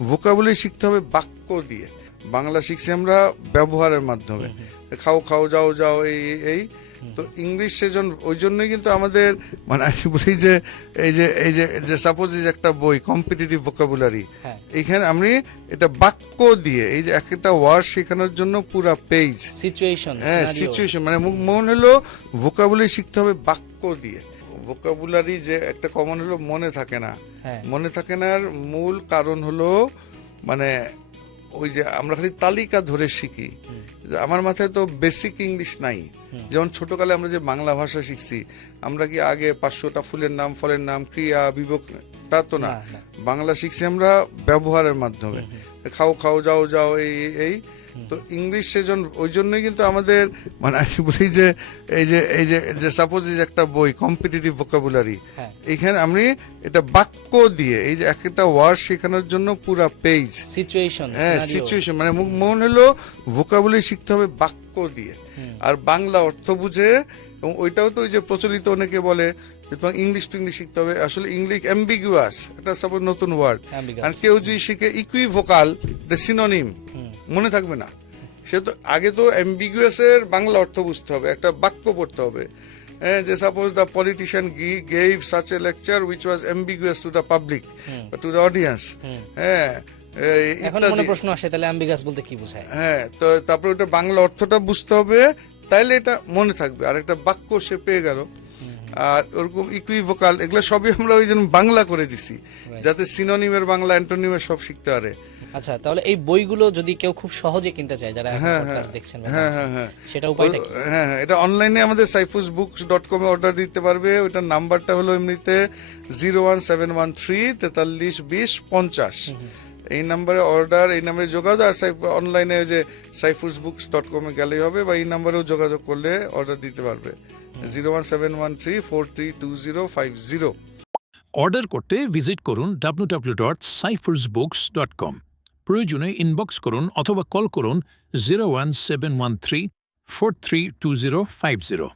Vocabulary শিখতে হবে বাক্য দিয়ে। বাংলা শিখছি আমরা ব্যবহারের মাধ্যমে। খাও খাও যাও যাও এই এই- তো ইংলিশ সেজন ওই জন্যই কিন্তু আমাদের মানে আমি বলি যে এই যে এই যে যে সাপোজ এই যে একটা বই কম্পিটিটিভ ভোকাবুলারি হ্যাঁ। এখানে আমি এটা বাক্য দিয়ে এই যে একটা ওয়ার্ড শেখানোর জন্য পুরা পেজ সিচুয়েশন হ্যাঁ সিচুয়েশন মানে মন হলো ভোকাবুলারি শিখতে হবে বাক্য দিয়ে। ভোকাবুলারি যে একটা কমন হলো মনে থাকে না। হ্যাঁ। মনে থাকে না আর মূল কারণ হলো মানে ওই যে আমরা খালি তালিকা ধরে শিখি। আমার মাথায় তো বেসিক ইংলিশ নাই। যেমন ছোটকালে আমরা যে বাংলা ভাষা শিখছি আমরা কি আগে পাঁচশোটা ফুলের নাম ফলের নাম ক্রিয়া বিভক্ত তা তো না। বাংলা শিখছি আমরা ব্যবহারের মাধ্যমে। খাও খাও যাও যাও এই এই- তো ইংলিশ সেজন ওই জন্যই কিন্তু আমাদের মানে আমি বলি যে এই যে এই যে যে সাপোজ একটা বই কম্পিটিটিভ ভোকাবুলারি এখানে আমি এটা বাক্য দিয়ে এই যে একটা ওয়ার্ড শেখানোর জন্য পুরা পেজ সিচুয়েশন হ্যাঁ সিচুয়েশন মানে মন হলো ভোকাবুলারি শিখতে হবে বাক্য দিয়ে। আর বাংলা অর্থ বুঝে এবং ওইটাও তো ওই যে প্রচলিত অনেকে বলে যে তোমার ইংলিশ টু ইংলিশ শিখতে হবে। আসলে ইংলিশ অ্যাম্বিগুয়াস এটা সাপোজ নতুন ওয়ার্ড আর কেউ যদি শিখে ইকুইভোকাল দ্য সিনোনিম মনে থাকবে না। সে তো আগে তো অ্যাম্বিগুয়াস এর বাংলা অর্থ বুঝতে হবে একটা বাক্য পড়তে হবে। হ্যাঁ, যে সাপোজ দ্য পলিটিশিয়ান গি gave such a lecture which was ambiguous to the public to the audience হ্যাঁ এখন মনে প্রশ্ন আসে তাহলে অ্যাম্বিগাস বলতে কি বোঝায়? হ্যাঁ তো তারপরে ওটা বাংলা অর্থটা বুঝতে হবে তাইলে এটা মনে থাকবে। আর একটা বাক্য সে পেয়ে গেল। আর ওরকম ইকুইভোকাল এগুলো সবই আমরা ওই জন্য বাংলা করে দিছি যাতে সিনোনিমের বাংলা অ্যান্টোনিমের সব শিখতে পারে। আচ্ছা তাহলে এই বইগুলো যদি কেউ খুব সহজে কিনতে চায় যারা পডকাস্ট হ্যাঁ, হ্যাঁ। দেখছেন হ্যাঁ, হ্যাঁ হ্যাঁ সেটা উপায়টা হ্যাঁ এটা অনলাইনে আমাদের সাইফুস বুক ডট কম এ অর্ডার দিতে পারবে। ওটার নাম্বারটা হলো এমনিতে 01713 43 20 50 এই নাম্বারে অর্ডার এই নাম্বারে যোগাযোগ, আর অনলাইনে যে সাইফুস বুকস ডট কমে গেলেই হবে, বা এই নাম্বারেও যোগাযোগ করলে অর্ডার দিতে পারবে। Zero one seven one three four three two zero five zero order করতে ভিজিট করুন www.cyphersbooks.com প্রয়োজনে ইনবক্স করুন অথবা কল করুন zero one seven one three four three two zero five zero